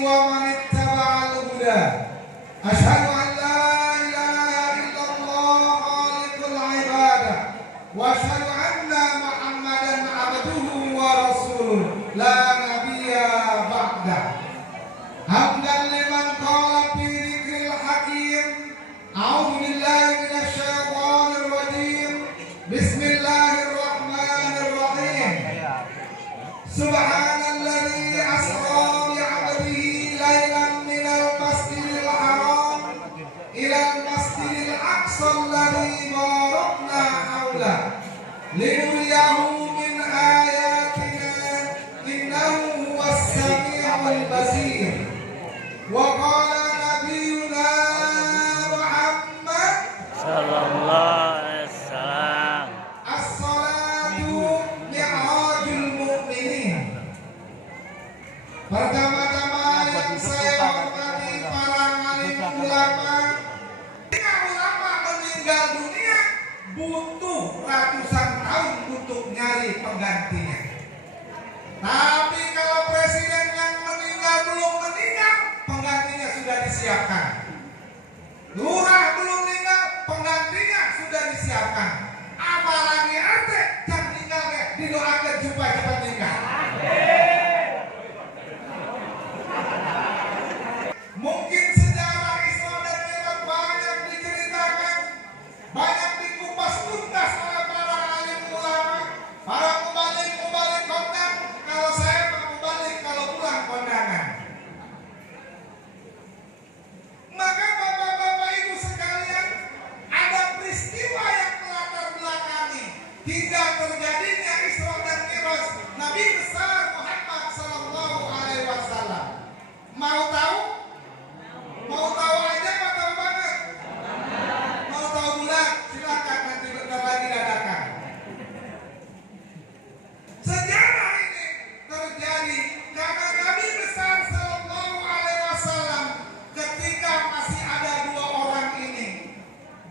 ومن اتبع الهدى أشهد أن لا إله إلا الله خالق العبادة وأشهد أن محمدا عبده ورسوله لا نبي بعده حمدا لمن قال في ذكر الحكيم أعوذ بالله من الشيطان الرجيم بسم الله الرحمن الرحيم سبحان الذي أسرى بعبده ليلا من المسجد الحرام إلى المسجد الأقصى الذي باركنا حوله لنريه من آياتنا إنه هو السميع البصير وقال نبينا محمد صلى الله عليه وسلم الصلاة معراج المؤمنين. Pertama-tama yang saya hormati para alim ulama. Ketika ulama meninggal dunia butuh ratusan tahun untuk nyari penggantinya. Tapi kalau presiden yang meninggal belum meninggal, penggantinya sudah disiapkan. Lurah belum meninggal, penggantinya sudah disiapkan. Apalagi RT yang meninggalnya didoakan supaya cepat meninggal. Mungkin sejarah Islam dan Mi'raj banyak diceritakan, banyak dikupas tuntas oleh para alim ulama, para mubalik kondang. Kalau saya mau mubalik, kalau pulang kondangan. Maka bapak-bapak ibu sekalian, ada peristiwa yang melatar belakangi hingga terjadinya Isra dan Mi'raj Nabi besar Muhammad sallallahu alaihi wasallam. Mau tahu? Mau tahu aja apa tahu banget? Mau tahu bulat? Silakan nanti bentar lagi dadakan. Sejarah ini terjadi karena Nabi besar sallallahu alaihi wasallam ketika masih ada dua orang ini,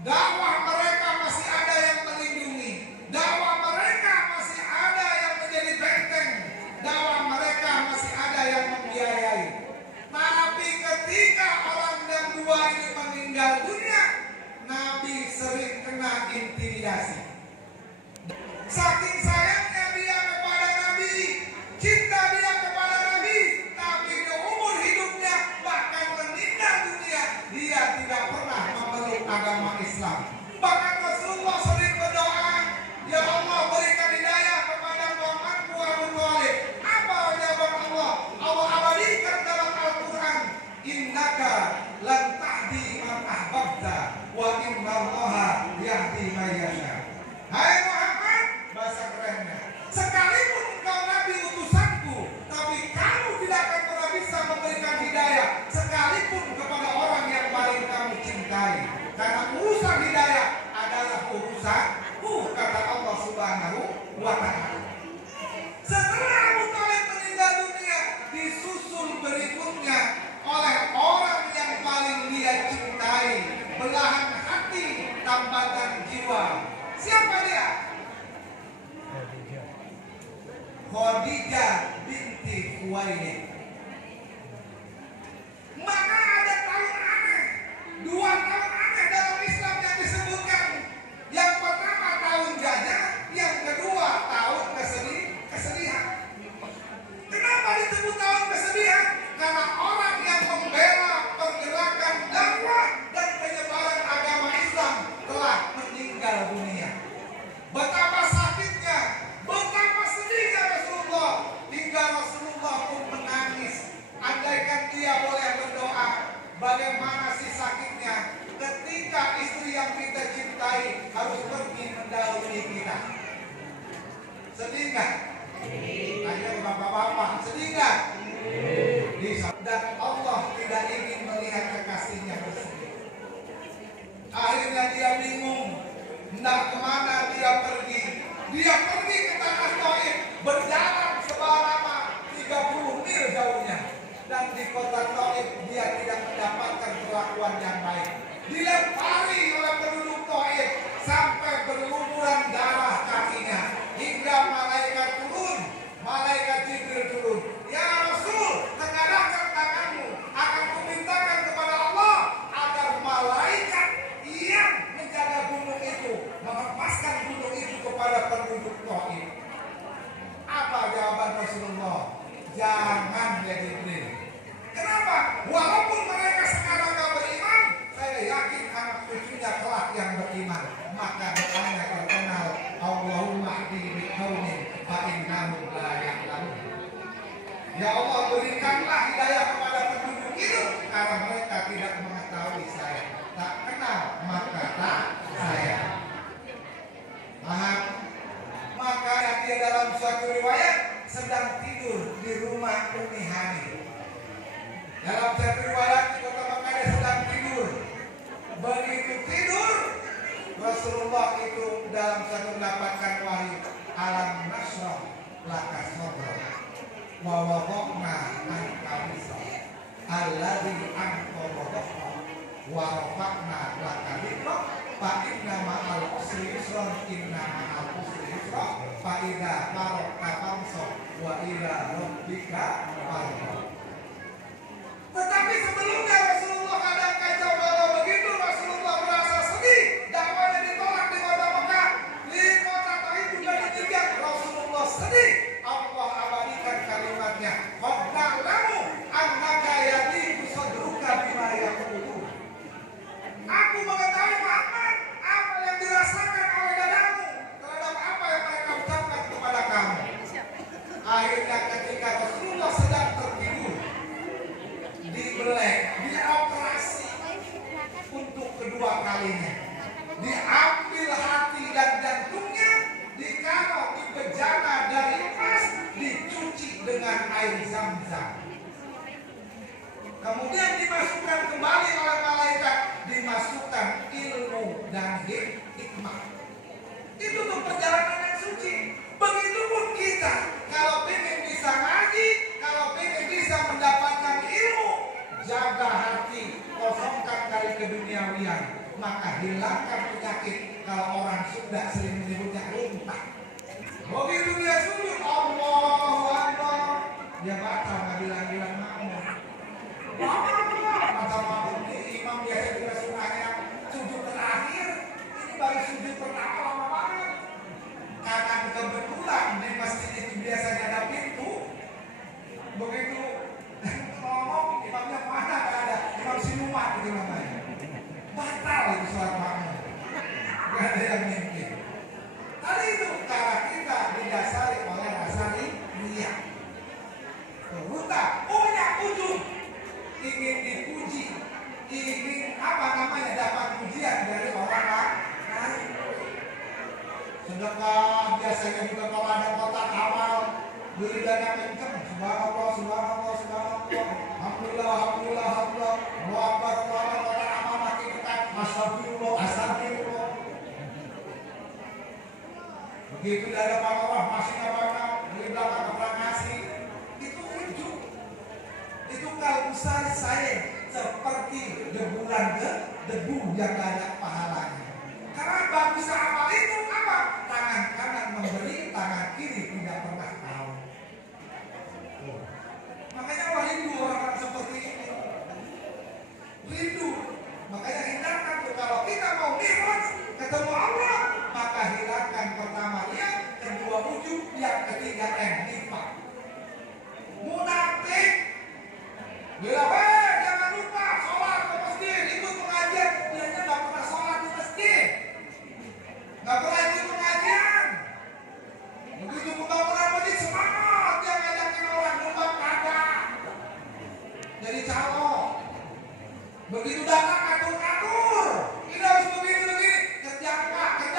dakwah mereka masih ada yang melindungi, dakwah mereka masih ada yang menjadi benteng, dakwah mereka masih ada yang membiayai. Tapi ketika orang dan dua ini meninggal dunia, Nabi sering kena intimidasi. Saking sayangnya dia kepada Nabi, cinta dia kepada Nabi, tapi di umur hidupnya bahkan meninggal dunia, dia tidak pernah memeluk agama Islam. Bahkan Rasulullah sering berdoa, ya Allah berikan hidayah kepada pamanku Abu Thalib. Apa jawaban Allah? Allah abadikan dalam Al-Quran, innaka lan tahdi man ahbabta wa innallaha yahdi man yasha. Hai Muhammad, bahasa kerennya, sekalipun engkau Nabi utusanku, tapi kamu tidak akan pernah bisa memberikan hidayah sekalipun kepada orang yang paling kamu cintai. Karena urusan hidayah adalah urusanku, kata Allah Subhanahu wa ta'ala. Setelah Abu Thalib meninggal dunia, disusul berikutnya oleh orang yang paling dia cintai, belahan hati, tambatan jiwa. Siapa dia? Khadijah binti Khuwailid. Maka ada tahun aneh, dua tahun aneh dalam Islam yang disebutkan. Yang pertama tahun gajah, yang kedua tahun kesedihan. Kenapa disebut tahun kesedihan? Karena orang yang membela pergerakan dakwah dan penyebaran agama Islam telah meninggal dunia. Betapa sakitnya, betapa sedihnya Rasulullah, hingga Rasulullah pun menangis. Andaikan dia boleh berdoa, bagaimana sih sakitnya ketika istri yang kita cintai harus pergi mendahului kita. Sedih nggak? Tanya ke bapak-bapak, sedih nggak? Dan Allah tidak ingin melihat kekasihnya bersedih. Akhirnya dia bingung, hendak kemana dia pergi. Dia pergi ke tanah Taif, berjalan selama 30 mil jauhnya. Dan di kota Taif dia tidak mendapatkan perlakuan yang baik. Dilempari oleh penduduk Taif sampai berlumuran darah kakinya, hingga malaikat turun, malaikat Jibril turun. Ya Rasul, tengadahkan tanganmu. Jangan ya Jibril. Kenapa? Walaupun mereka sekarang gak beriman, saya yakin anak cucunya kelak yang beriman. Maka doanya terkenal, Allahumma hdi biqaumin fa innahum la ya'lamun. Ya Allah, berikanlah hidayah kepada penduduk itu karena mereka tidak mengetahui saya. Tak kenal maka tak sayang. Paham? Maka dia dalam suatu riwayat sedang tidur di rumah Ummi Hani. Dalam satu riwayat di kota Mekah dia sedang tidur. Begitu tidur, Rasulullah itu dalam satu mendapatkan wahyu, alam nasrah laka sadrak wa wada'na anka wizrak alladzi anqadha dhahrak wa rafa'na laka dhikrak fa inna ma'al usri yusran inna ma'al usri yusra fa idza faragta fansab wa ila rabbika farghab. Tetapi sebelumnya Rasulullah kadang kacau balau begitu, Rasulullah merasa sedih, dakwahnya ditolak di kota Mekah, di kota Taif juga ditinggal. Rasulullah sedih. Allah abadikan kalimatnya, "Qadna'lamu annaka yadiku sadruka bima yaqulun." Aku mengetahui Muhammad apa yang dirasakan oleh dadamu terhadap apa yang mereka ucapkan kepada kamu. Akhirnya ketika Rasulullah sedang tertidur, dibelek, dioperasi untuk kedua kalinya, diambil hati dan jantungnya, dikawal di bejana dari emas, dicuci dengan air Zam-Zam, kemudian dimasukkan kembali oleh malaikat, dimasukkan ilmu dan hikmah. Itu untuk perjalanan yang suci. Begitupun kita, kalau ingin bisa ngaji, kalau ingin bisa mendapatkan ilmu, jaga hati, kosongkan dari keduniawian, maka hilangkan penyakit. Kalau orang Sunda sering menyebutnya luntah. Begitu dia sujud, Allahu Akbar, dia batal, nggak bilang-bilang makmum. Kata makmum ini imam biasa juga sukanya sujud terakhir, ini baru sujud pertama lama banget. Karena kebetulan di masjid itu biasanya ada pintu. Begitu ngomong, imamnya mana ada, imam sinuman itu namanya. Batal itu sholat makmum. Gak ada yang mimpi. Tadi itu cara kita didasari oleh rasa riya. Kita punya ujung, ingin dipuji, ingin apa namanya, dapat pujian dari orang lain. Sedekah biasanya juga kalau ada kotak amal, beli dana kenceng, subhanallah, subhanallah, subhanallah, alhamdulillah, alhamdulillah, alhamdulillah, Allahu Akbar, Allahu Akbar, kotak amal makin dekat, astagfirullah, astagfirullah. Begitu ada orang masih apa-apa, beli belakang orang ngasih, itu ujung. Itu kalau besar saya seperti deburan debu yang gak ada pahalanya. Karena bagus amal itu apa? Tangan kanan memberi, tangan kiri tidak pernah tahu. Makanya rindu orang seperti ini. Rindu. Makanya hindarkan tuh, kalau kita mau nikmat ketemu Allah, maka hilangkan pertama dia, kedua ujung, yang ketiga nifaq. Munafik. Bila jangan lupa sholat ke masjid, ikut pengajian, dia nggak pernah sholat di masjid. Gak pernah ikut pengajian. Begitu pembangunan masjid semangat, dia ngajakin orang nyumbang kagak. Jadi calo. Begitu datang atur-atur, ini harus begini-begini. Kerja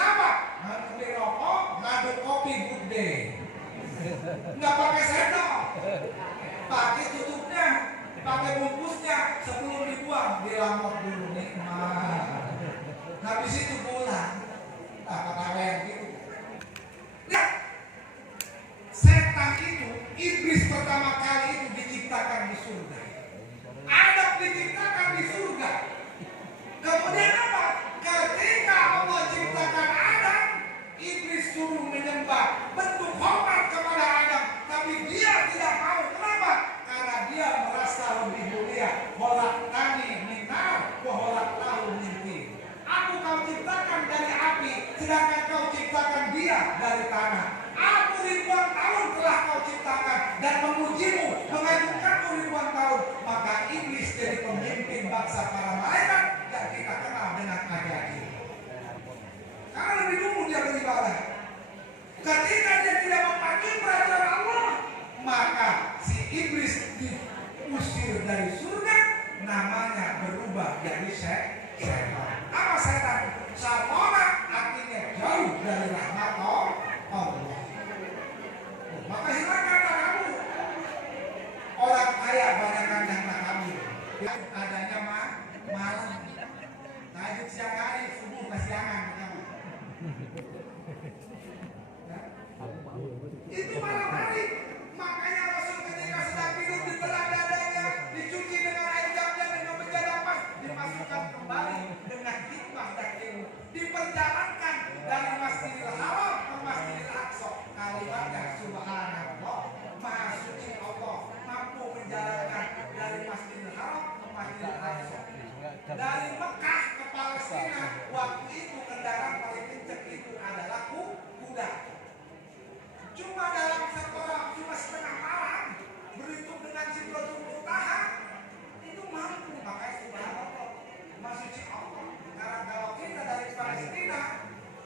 apa? Ngaduk beli rokok, ngaduk kopi good day. Nggak pakai sendok, pakai tutupnya, pakai bungkusnya, sebelum dibuang dilamar dulu nikmat. Habis itu pulang. Kata yang gitu. Lihat, setan itu, iblis pertama kali itu diciptakan di surga. Adam diciptakan di surga. Kemudian apa? Ketika Allah ciptakan Adam, iblis suruh menyembah bentuk hormat kepada Adam, tapi dia tidak mau. Kenapa? Karena dia merasa lebih mulia. Khalaqtani min nar wa khalaqtahu min tin. Aku kau ciptakan dari api, sedangkan kau ciptakan dia dari tanah. Aku ribuan tahun telah kau ciptakan dan memujimu, mengajukan Adanya malam. Tahajud siang hari, subuh kesiangan. Itu malam hari. Makanya Rasul ketika sedang tidur dibelah dadanya, dicuci dengan air zam-zam dengan menjadi emas, dimasukkan kembali dengan hikmah dan ilmu, diperjalankan dari Masjidil Haram ke Masjidil Aqsa. Kalimatnya subhanallah, maha suci Allah, mampu menjalankan dari Masjidil Haram ke Masjidil Aqsa. Dari Mekah ke Palestina, waktu itu kendaraan paling kencang itu adalah kuda. Cuma dalam cuma setengah malam berhitung dengan Sidratul Muntaha itu mampu. Makanya subhanallah, maha suci Allah. Karena kalau kita dari Palestina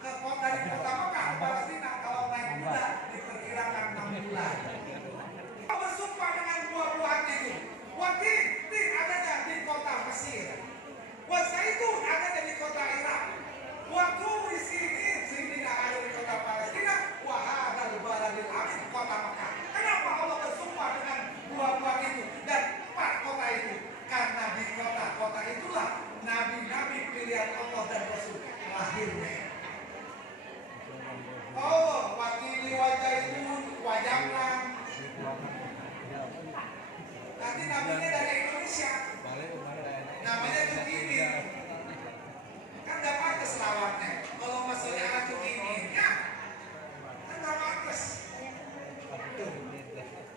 dari kota Mekah ke Palestina, kalau naik kuda diperkirakan 6 bulan. Bersumpah dengan buah-buahan itu. Wakil adanya di kota Mesir. Wazaitun adanya di kota Irak. Waktu di sini ada di kota Palestina. Wahadal baladil amin, kota Mekah. Kenapa Allah bersumpah dengan buah-buah itu dan 4 kota itu? Karena di kota-kota itulah nabi-nabi pilihan Allah dan Rasul lahirnya. Oh, wakili wajah itu wajahnya. Nanti nabinya dari Indonesia. Namanya Cukimin. Kan gak pantas lawatnya. Kalau maksudnya anak Cukimin, ya kan gak pantas.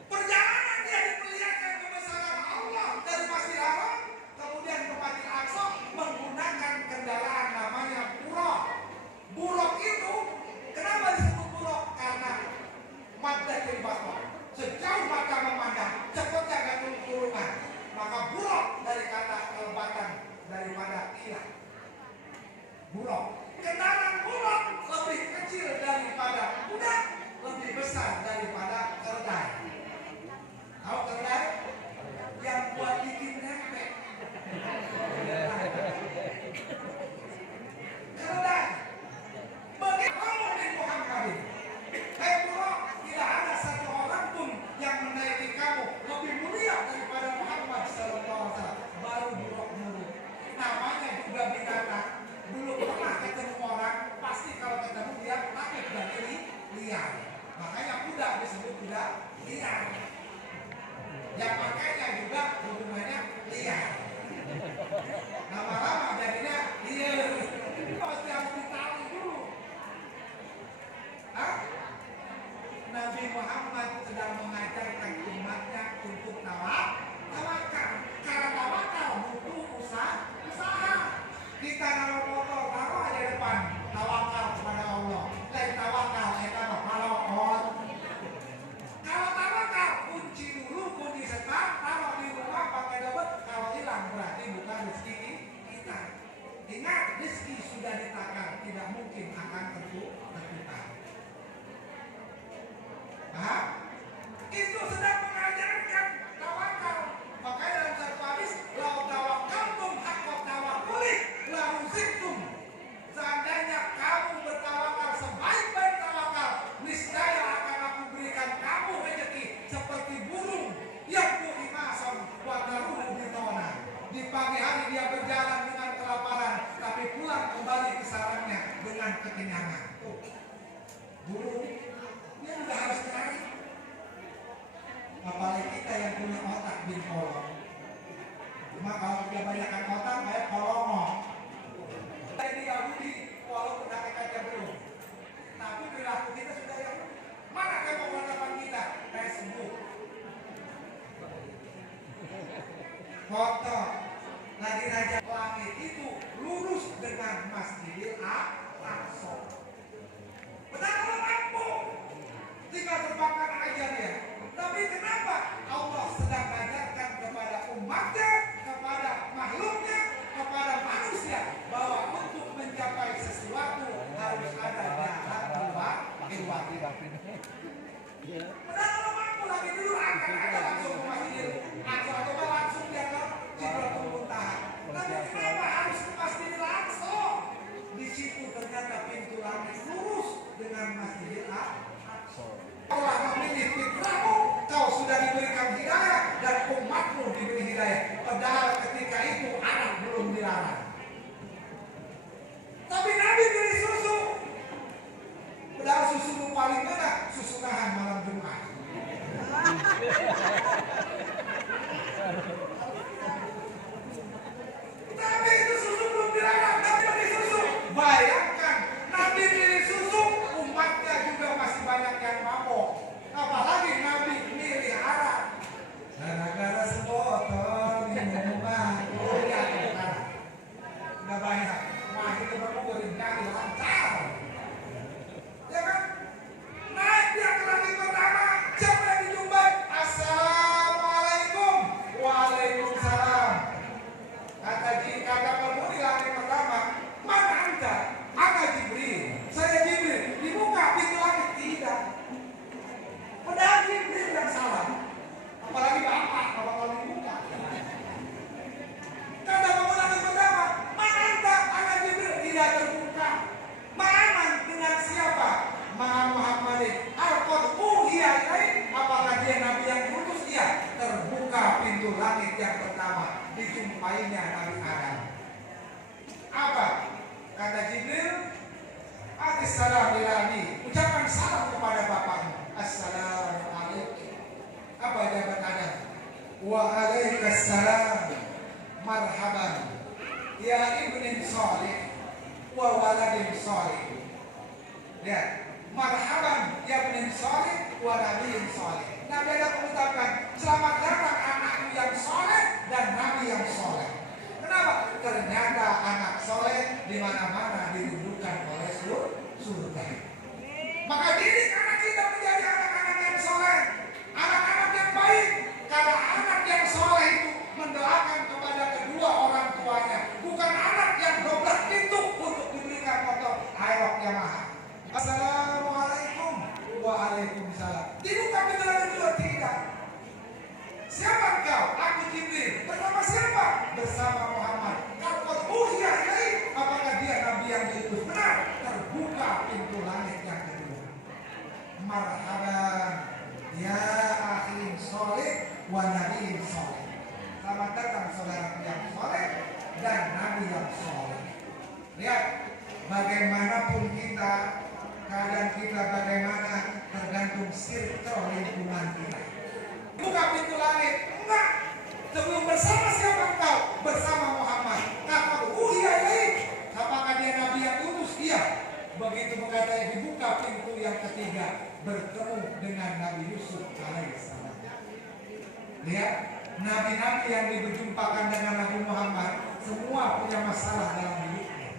Perjalanan dia diperlihatkan kebesaran Allah dari Masjidil Haram kemudian ke Masjidil Aqsa menggunakan kendaraan namanya buraq. Buraq itu kenapa disebut buraq? Karena maddatil basar, sejauh mata memandang, cepatnya gak turun-turungan. Maka buraq dari kata kelebatan daripada hilang. Buraq, kendaraan buraq lebih kecil daripada kuda, lebih besar daripada keledai. Tahu keledai? Yang buat bikin tempe. Keledai. Bagaimana di Muhammad? Buraq, tidak ada satu orang pun yang menaiki kamu lebih mulia daripada Muhammad SAW. Baru buraq nurut. Namanya juga binatang. Belum pernah ketemu orang, pasti kalau ketemu dia takut dan liar. Makanya kuda disebut kuda liar. Yang pakainya juga hubungannya liar. Lama-lama jadinya liar. Pasti harus ditali dulu. Hah? Nabi Muhammad sedang mengajarkan umatnya untuk tawakal. Karena tawakal butuh usaha. Kita naruh motor, taruh aja depan. Tawakal kepada Allah. Dan tawakal kalau on. Kalau tawakal kunci dulu, kunci setar, taruh di rumah pakai dobet. Kalau hilang berarti bukan rezeki kita. Ingat, rezeki sudah ditakar, tidak mungkin akan tertukar. Paham? Itu sedang mengajarkan tawakal. Makanya dalam satu hadis, lau tawakkaltum haqqa tawakkuli la ruziktum. Seandainya kamu bertawakal sebaik-baik tawakal, niscaya akan aku berikan kamu rezeki seperti burung yang puhimason wa daruhu bitona. Di pagi hari dia berjalan dengan kelaparan, tapi pulang kembali ke sarangnya dengan kekenyangan. Burung dia juga harus cari. Apalagi kita yang punya otak bin kolong. Cuma kalau kita banyakkan otak kayak kolongong. Ini Yahudi walaupun hakikatnya belum. Tapi perilaku kita sudah Yahudi. Mana kemauan kita? Kayak sembuh. Kotor. Lagi raja langit itu lurus dengan Masjidil Aqsa. Benar kalau mampu. Tinggal terbangkan aja dia. Tapi kenapa Allah sedang mengajarkan kepada umatnya, kepada makhluknya, kepada manusia bahwa untuk mencapai sesuatu harus ada jalan keluar. Benar kalau mampu lagi dulu angkat aja langsung ke Masjidil Aqsa atau langsung dia ke Sidratul Muntaha. Tapi kenapa harus ke Masjidil Aqsa? Di situ ternyata pintu langit lurus dengan Masjidil Aqsa. Allah memilih fitrahmu, kau sudah diberikan hidayah hidayah. Padahal ketika itu anak belum dilarang. Tapi Nabi beli susu. Padahal susu paling enak susu nahan malam Jumat. Tapi itu susu belum dilarang, Nabi beli susu. Bayangkan, Nabi beli susu, umatnya juga masih banyak yang mabok. Apalagi Nabi melihara. Gara-gara sebotol minuman, lihat sekarang. Nggak banyak. Wah itu baru nyari lancar. Ya kan? Naik dia ke langit pertama, siapa yang dijumpai? Assalamualaikum. Waalaikumsalam. Kata penghuni langit pertama, mana anda? Ana Jibril. Saya Jibril. Dibuka pintu langit tidak. Padahal Jibril yang salah. Apalagi bapak kalau dibuka. Kata penghuni langit pertama, mana anda? Ana Jibril tidak terbuka. Mana dengan siapa? Maha Muhammadin. Al-Qad uhiya ilaih. Apakah dia Nabi yang diutus? Iya. Terbuka pintu langit yang pertama. Dijumpainya Nabi Adam. Apa? Kata Jibril, Assalam ilahi. Ucapkan salam kepada bapakmu. Assalamualaikum. Apa jawaban Adam? Waalaikumsalam. Marhaban. Ya ibnin salih wa waladin salih. Lihat, marhaban ya ibnin salih wa nabiyin salih. Nabi Adam mengucapkan selamat datang anakku yang soleh dan nabi yang soleh. Kenapa? Ternyata anak soleh di mana-mana dirindukan oleh surga. Maka didik anak kita menjadi anak-anak yang soleh, anak-anak yang baik. Karena anak yang soleh itu mendoakan kepada kedua orang tuanya, bukan anak yang dobrak pintu untuk diberikan motor Aerox Yamaha. Assalamualaikum. Waalaikumsalam. Dibuka pintu lagi juga tidak. Siapa engkau? Aku Jibril. Bersama siapa? Bersama Muhammad. Al-Qad uhiya ilaih. Apakah dia Nabi yang diutus? Benar. Terbuka pintu langit yang kedua. Marhaban ya akhin soleh wa nabiyin soleh. Selamat datang saudara yang soleh dan nabi yang soleh. Lihat, bagaimanapun kita, keadaan kita bagaimana tergantung circle lingkungan kita. Buka pintu langit. Enggak. Sebelum bersama siapa engkau? Bersama Muhammad. Kata uhiya ilaih. Apakah dia Nabi yang diutus? Iya. Begitu mengatakan dibuka pintu yang ketiga, bertemu dengan Nabi Yusuf alaihissalam. Lihat, nabi-nabi yang diberjumpakan dengan Nabi Muhammad semua punya masalah dalam hidupnya.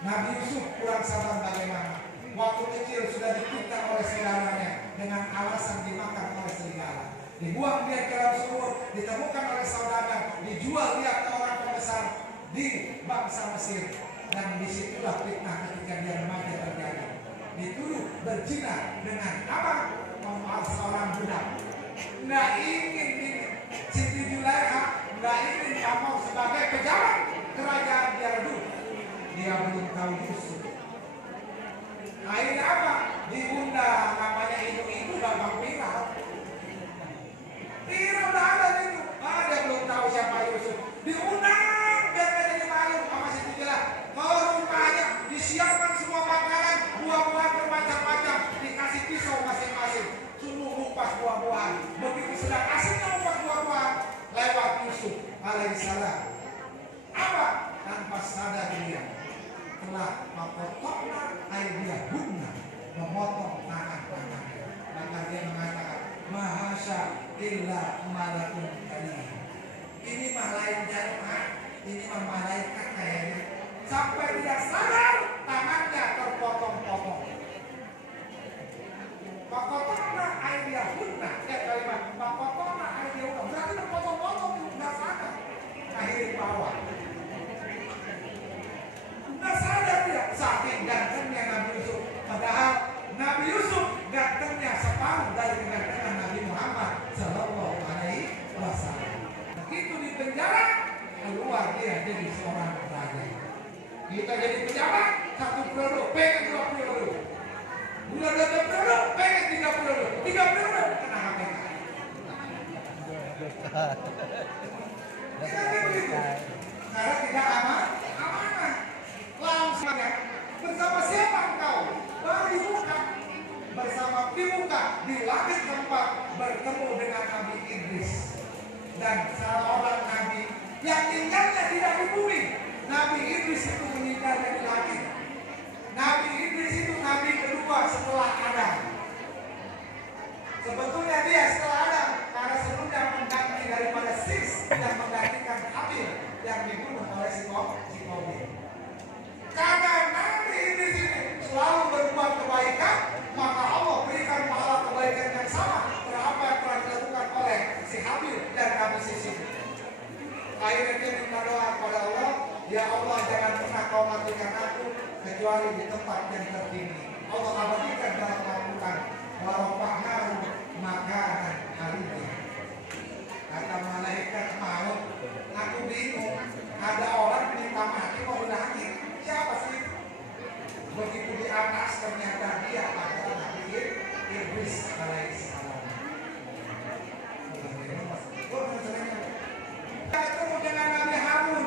Nabi Yusuf kurang sabar bagaimana? Waktu kecil sudah dipikir oleh saudaranya dengan alasan dimakan oleh serigala. Dibuang dia ke dalam sumur, ditemukan oleh saudara, dijual dia ke orang pembesar di bangsa Mesir. Dan disitulah fitnah ketika dia remaja terjadi. Dituduh berzina dengan apa? Memal seorang budak. Nggak ingin ini Siti Julaiha, nggak ingin kamu sebagai pejabat kerajaan dia redup. Dia belum tahu Yusuf. Akhirnya apa? Diundang namanya ibu-ibu gampang viral. Viral udah ada itu. Dia belum tahu siapa Yusuf. Diundang biar jadi malu sama Siti Julaiha. Ke rumahnya disiapkan semua makanan, buah-buahan bermacam-macam, dikasih pisau masing-masing, suruh ngupas buah-buahan. Begitu sedang asiknya ngupas buah-buahan, lewat Yusuf alaihissalam. Apa? Tanpa sadar dia telah memotongnya aidiyah bunga, memotong tangan-tangannya. Maka dia mengatakan, Mahasya illa malakun karim. Ini mah lain jannah, ini mah malaikat kayaknya. Sampai dia sadar tangannya terpotong-potong. Pakotongna aidiyah bunga. Kalimat pakotongna aidiyah bunga. Berarti terpotong-potong, nggak sadar. Akhirnya bawah. Nggak sadar dia, saking gantengnya Nabi Yusuf. Padahal Nabi Yusuf gantengnya separuh dari kegantengan Nabi Muhammad Sallallahu Alaihi Wasallam. Begitu di penjara, keluar dia jadi seorang raja. Kita jadi pejabat, 1 periode, pengen 2 periode. Bulan 2 periode, pengen 3 periode. 3 periode, kena KPK. Tidak begitu. Karena tidak amanah. Langsung bersama siapa engkau? Baru di muka. Bersama di muka di langit tempat bertemu dengan Nabi Idris. Dan seorang nabi yang tinggalnya tidak di bumi. Nabi Idris itu meninggalnya di langit. Nabi Idris itu nabi kedua setelah Adam. Sebetulnya dia setelah Adam karena sebelumnya mengganti daripada Sis yang menggantikan Habil yang dibunuh oleh si Qabil. Karena Nabi Idris ini selalu berbuat kebaikan, maka Allah berikan pahala kebaikan yang sama terhadap apa yang telah dilakukan oleh si Habil dan Nabi Sis ini. Akhirnya dia minta doa kepada Allah, ya Allah jangan pernah kau matikan aku kecuali di tempat yang tertinggi. Allah abadikan dalam Al-Quran, warofa'nahu makanan aliyya. Kata malaikat maut, aku bingung, ada orang minta mati kok di langit. Siapa sih? Begitu di atas ternyata dia adalah Nabi Idris alaihissalam. Ketemu dengan Nabi Harun.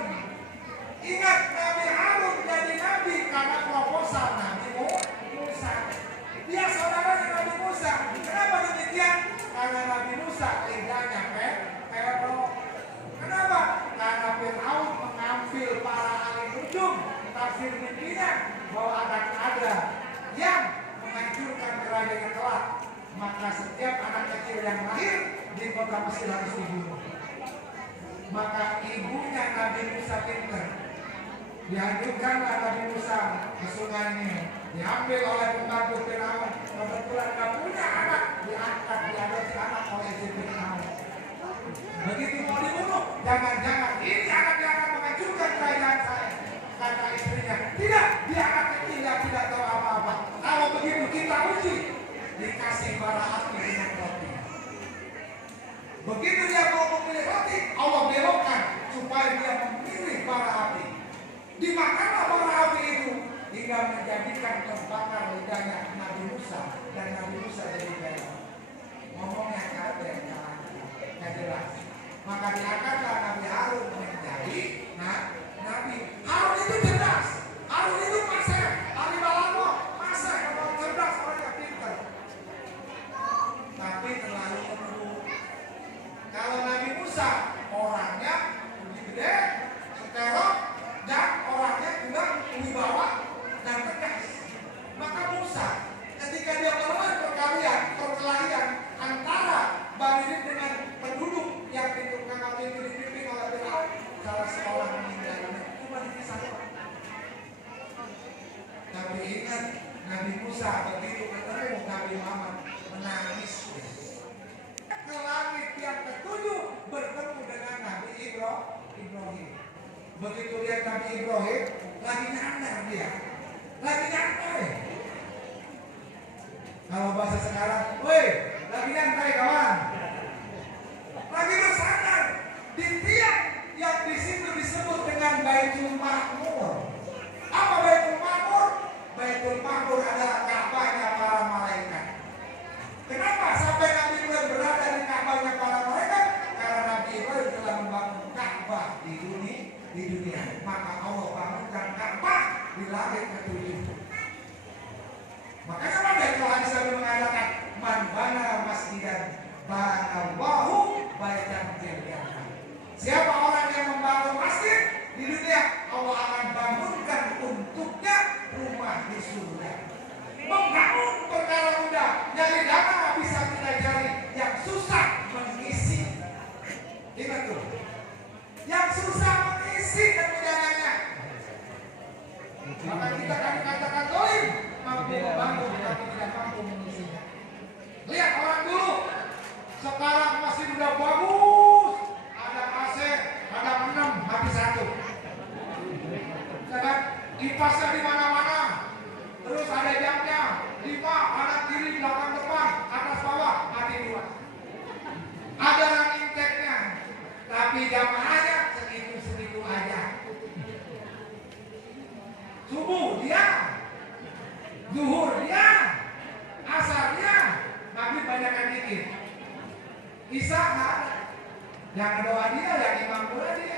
Ingat Nabi Harun jadi nabi karena proposal Nabi Musa. Dia saudaranya Nabi Musa. Kenapa demikian? Karena Nabi Musa lidahnya perok. Kenapa? Karena Fir'aun mengambil para ahli nujum tafsir mimpinya bahwa akan ada yang menghancurkan kerajaan kelak. Maka setiap anak kecil yang lahir di kota Mesir harus dibunuh. Maka ibunya Nabi Musa pintar. Dihancurkanlah Nabi Musa ke sungai Nil. Diambil oleh pembantu Fir'aun. Kebetulan gak punya anak, diangkat diadopsi anak oleh si Fir'aun. Begitu mau dibunuh, jangan-jangan ini anak yang akan menghancurkan kerajaan saya. Kata istrinya, tidak, dia anak kecil yang tidak tahu apa-apa. Kalau begitu kita uji, dikasih bara api dengan roti. Begitu dia mau memilih roti, Allah belokkan supaya dia memilih bara api. Dimakanlah bara api itu hingga menjadikan terbakar lidahnya Nabi Musa dan Nabi Musa jadi belok. Ngomongnya kata yang jelas. Maka diangkatlah Nabi Harun menjadi Nabi. Harun itu cerdas. Harun itu masih ahli balago, masih orang cerdas, orang yang pintar. Tapi terlalu lembut. Kalau Nabi Musa orangnya lebih gede, seterok, dan orangnya juga wibawa dan tegas. Maka Musa ketika dia melakukan perkelahian antara Bani dengan penduduk yang dipimpin oleh Fir'aun, salah seorang meninggalnya cuma dipisahkan. Tapi ingat Nabi Musa begitu ketemu Nabi Muhammad menangis. Ke langit yang ketujuh bertemu dengan Nabi Ibrahim. Begitu lihat Nabi Ibrahim lagi nyandar dia, lagi nyantai. Kalau bahasa sekarang, woi, lagi nyantai kawan. Lagi bersandar di tiang yang di situ disebut dengan Baitul Ma'mur. Apa Baitul Ma'mur? Baitul Ma'mur adalah Ka'bahnya para malaikat. Kenapa sampai Nabi Ibrahim berada di Ka'bahnya para malaikat? Karena Nabi Ibrahim telah membangun Ka'bah di dunia. Maka Allah bangunkan Ka'bah di langit ketujuh. Makanya pada Tuhan selalu mengatakan man bana masjidan banallahu baitan fil jannah. Siapa orang yang membangun masjid di dunia, Allah akan bangunkan untuknya rumah di surga. Membangun perkara mudah, nyari dana bisa kita cari, yang susah mengisi. Ingat tuh, yang susah mengisi dananya. Maka kita akan katakan dolim, mampu membangun tapi tidak mampu mengisinya. Lihat orang dulu, sekarang masih udah bagus, ada AC, ada 6, habis 1. Sedang kipasnya di mana-mana, terus ada jamnya, 5, kanan kiri, belakang depan, atas bawah, mati 2. Ada running tag-nya, tapi jamaahnya segitu-segitu aja. Subuh dia, zuhur dia, asar dia, maghrib banyakan dikit. Isya nggak ada. Yang doa dia, yang imam pula dia.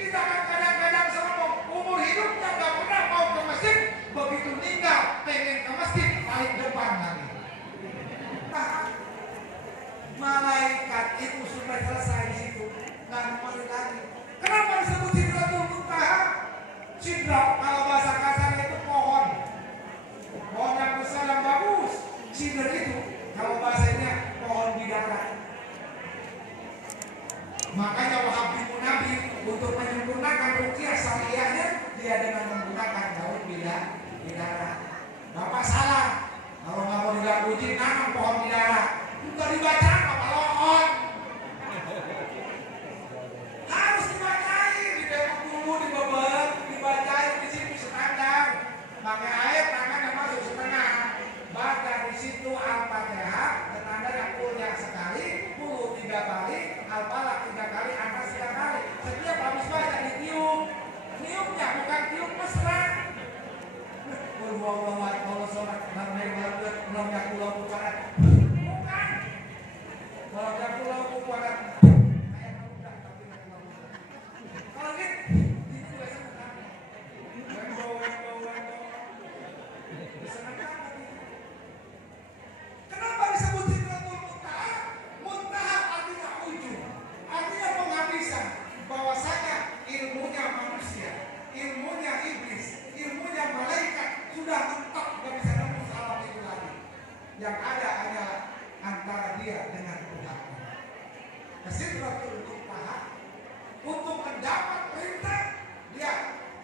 Kita kan kadang-kadang sombong, umur hidupnya nggak pernah mau ke masjid, begitu meninggal pengen ke masjid paling depan lagi. Nah, malaikat itu sudah selesai di situ, nggak kembali lagi. Kenapa disebut Sidratul Muntaha? Sidra kalau bahasa kasarnya itu pohon yang besar yang bagus. Sidra itu kalau bahasanya pohon bidara. Makanya Wahabi Munabi untuk menyempurnakan ruqyah syariahnya dia dengan menggunakan daun bidara. Bapak salah kalau nggak mau diganggu jin nanam pohon bidara. Bukan dibaca apa lohon. Harus dibacain, didemok dulu, dibebek, dibacain di situ standar. Pakai air tangannya masuk setengah. Baca di situ Al-Fatihah, standar yang kuliah sekali, 3 kali, Al-Falaq 3 kali, Anas 3 kali. Setiap habis baca ditiup. Tiupnya bukan tiup mesra. Kalau sholat belum yakulau bukaran. Bukan. Kalau yakulau bukaran. Kalau gitu, ini juga senang. Wendo. Disenangkan. Kenapa disebut Sidratul Muntaha? Muntaha artinya ujung, artinya penghabisan. Bahwasanya ilmunya manusia, ilmunya iblis, ilmunya malaikat sudah mentok, gak bisa nembus alam itu lagi. Yang ada adalah antara dia dengan Tuhan. Sidratul Muntaha untuk mendapat perintah dia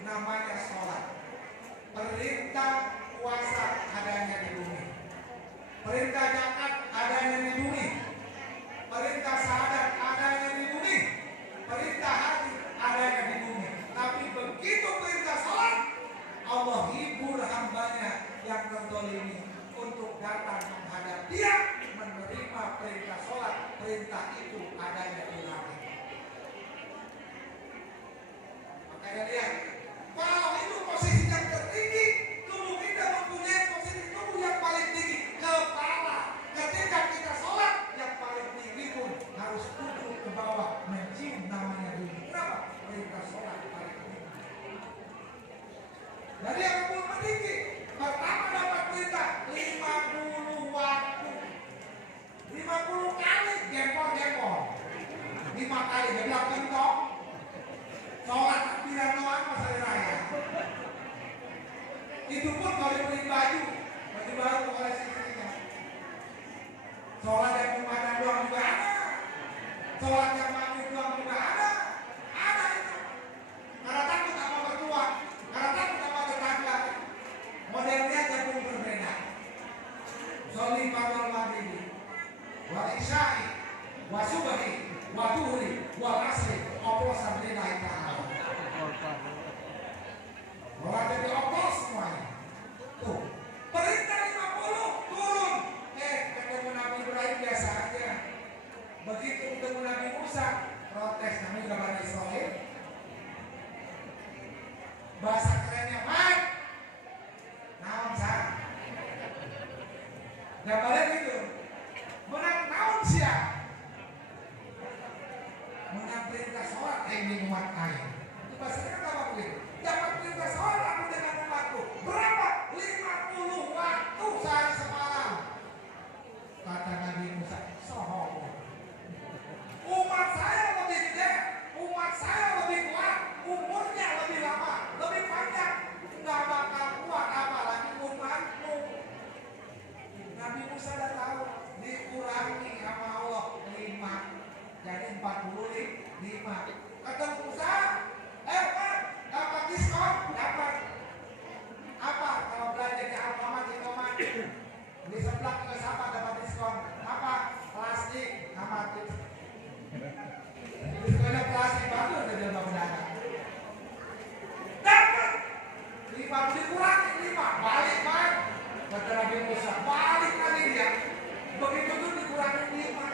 namanya sholat. Perintah puasa adanya di bumi. Perintah zakat adanya di bumi. Perintah syahadat adanya di bumi. Perintah haji adanya di bumi. Tapi begitu perintah sholat, Allah hibur hambanya yang terzalimi untuk datang menghadap dia, menerima perintah sholat. Perintah itu adanya di langit. Makanya lihat, kalau itu posisi yang tertinggi, tubuh kita mempunyai posisi tubuh yang paling tinggi, kepala. Ketika kita sholat, yang paling tinggi pun harus duduk ke bawah, mencium namanya dulu. Kenapa? Perintah sholat paling tinggi. Jadi yang paling tinggi, pertama dapat perintah 50 waktu, 50 kali gempor. 5 kali, jadi apa itu? Sholat takbiran doang masa raya. Itu pun kalau beli baju baru oleh istrinya. Sholat yang Jumatan doang juga ada. Sholat yang maghrib doang juga ada. Ada itu. Karena takut sama mertua, karena takut sama tetangga. Modelnya aja pun berbeda. Sholi fardhu maghrib, wal isya'i, wa subhi, wa duhri, wal asri, oplosan lillahi ta'ala. Bahwa jadi oplos semuanya. Tuh, perintah 50 turun. Ketemu Nabi Ibrahim biasa aja. Begitu ketemu Nabi Musa, protes. Namanya juga Bani Israil. Bahasa kerennya, Mat. Naon sah. Gambarnya gitu. Menang naon siap. Menang perintah sholat yang umat air. Itu bahasanya apa begitu? Dapat perintah sholat aku dengan umatku. Berapa? 50 waktu sehari semalam. Kata Nabi Musa, sohong. Umat saya lebih gede, umat saya lebih kuat, umurnya lebih lama, lebih panjang. Nggak bakal kuat apalagi umatmu. Nabi Musa udah tahu, dikurangi sama Allah 5. Jadi 45. Kata Musa, Pak, dapat diskon? Dapat. Apa? Kalau belanja di Alfamart, di sebelah ke siapa dapat diskon? Apa? Plastik, amati. Diskonnya plastik bagus aja dia berdagang. Dapat. 5 dikurangi 5, balik Pak. Kata Nabi Musa, balik lagi dia. Begitu tuh dikurangi 5,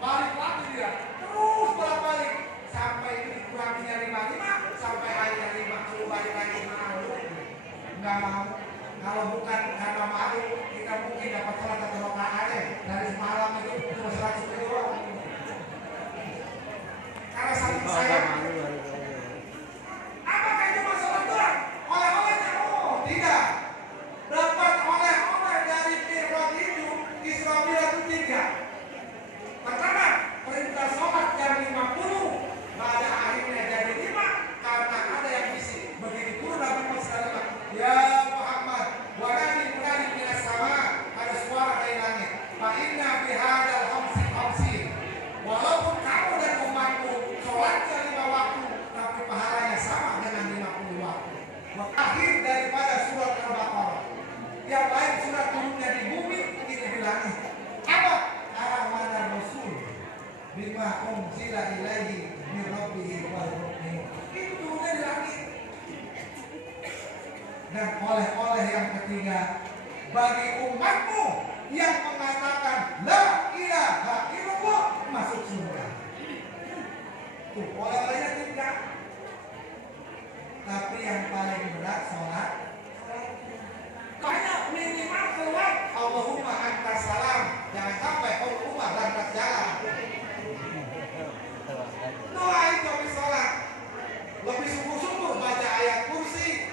balik lagi dia. Terus bolak-balik sampai dikuranginya 5. Dan oleh-oleh yang ketiga, bagi umatmu yang mengatakan la ilaha illallah masuk surga. Tuh, oleh-olehnya tiga. Tapi yang paling berat sholat. Banyak minimal keluar Allahumma antas salam. Jangan sampai Allahumma lantas jalan. Doa itu habis sholat. Lebih syukur-syukur baca ayat kursi.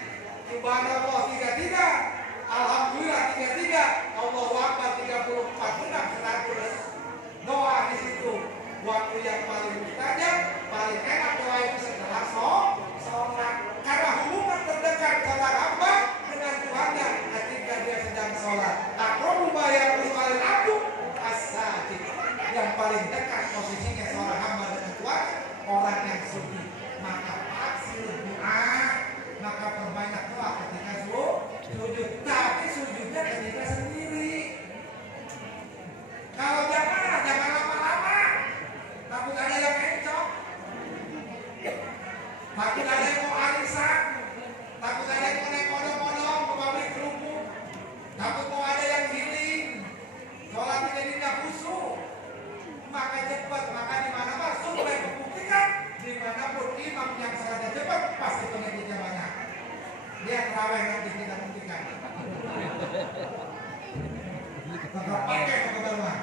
Subhanallah 33. Alhamdulillah 33. Allahu Akbar 34. Benar 100. Doa di situ. Waktu yang paling mustajab, paling enak doa itu setelah sholat. Karena hubungan terdekat antara hamba dengan Tuhannya ketika dia sedang sholat. Aqrabu ma yakunu al-'abdu as-sajid. Yang paling dekat posisinya seorang hamba dengan Tuhan, orang yang sujud. Maka aksi doa, maka perbanyak doa ketika sujud. Tapi sujudnya ketika sendiri. Kalau jangan lama-lama. Takut ada yang encok. Takut ada yang mau arisan. Takut ada yang mau naik odong-odong ke pabrik kerupuk. Takut mau ada yang healing. Sholat jadinya khusyuk. Maka cepat, maka di mana masuk mulai membuktikan dimanapun imam yang sholatnya cepat pasti pengikutnya banyak. Dia terawih nanti kita buktikan. Tetap pakai ke bawah.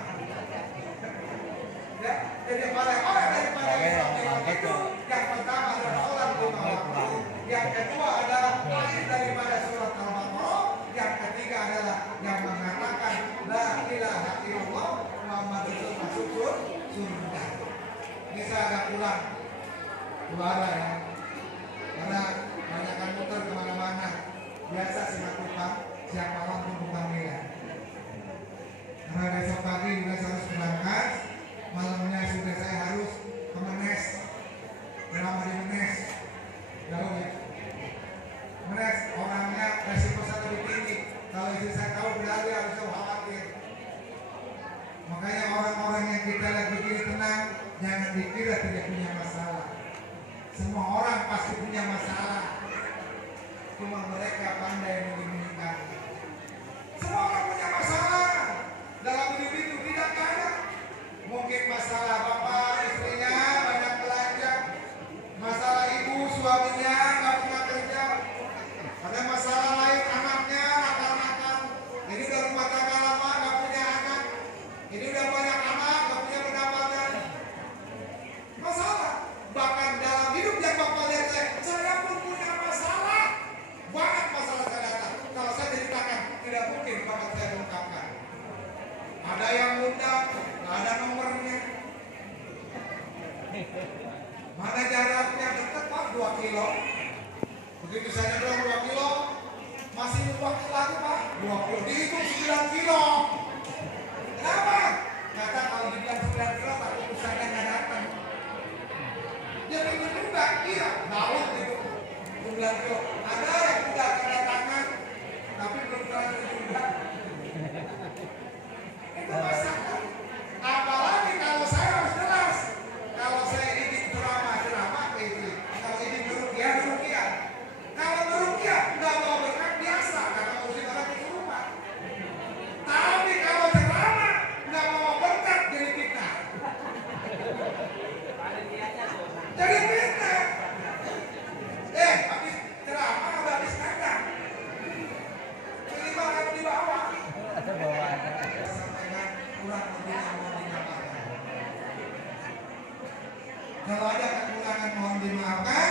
Ya, jadi oleh-oleh daripada Islam itu yang pertama adalah sholat lima waktu, yang kedua adalah lain daripada surat Al-Baqarah, yang ketiga adalah yang mengatakan la ilaha illallah Muhammad itu masuk surga. Ini saya agak pulang keluar ya, karena banyakkan muter kemana-mana. Biasa simatupang siang malam pun bukan miliar. Karena besok pagi juga saya harus berangkat. Malamnya sudah saya harus ke Menes. Berapa di Menes? Jauh ya. Menes orangnya resiko saya lebih tinggi. Kalau istri saya tahu berarti harus saya khawatir. Makanya orang-orang yang kita lihat begini tenang, jangan dikira tidak punya masalah. Semua orang pasti punya masalah. Cuma mereka pandai menyembunyikan. Semua orang punya masalah. Dalam hidup itu tidak ada. Mungkin masalah bapak istrinya banyak belanja, masalah ibu suaminya nggak punya kerja, ada masalah lain anaknya nakal-nakal. Ini udah rumah tangga lama nggak punya anak, ini udah banyak anak nggak punya pendapatan. Masalah. Bahkan dalam hidup yang bapak lihat saya pun punya masalah, banyak masalah saya datang. Kalau saya ceritakan tidak mungkin bapak saya ungkapkan. Ada yang undang, nggak ada nomornya. Mana jaraknya dekat pak 2 kilo. Begitu saya bilang 2 kilo, masih 2 kilo lagi pak. 20 dihitung 9 kilo. Kenapa? Kata kalau dibilang 9 kilo tapi usahanya nggak datang. Dia bingung juga, iya, bawah gitu 9 kilo. Ada yang udah tanda tangan, tapi belum terlalu juga. Itu masalah. Apalagi kalau saya harus jelas. Kalau saya izin ceramah itu. Kalau izin ruqyah. Kalau ruqyah nggak bawa berkat biasa, karena ngurusin orang di rumah. Tapi kalau ceramah nggak bawa berkat jadi fitnah. Jadi fitnah. Habis ceramah habis kagak. Minimal harus di bawah. Sampaikan kurang lebih yang mau dimaafkan. Kalau ada kekurangan mohon dimaafkan.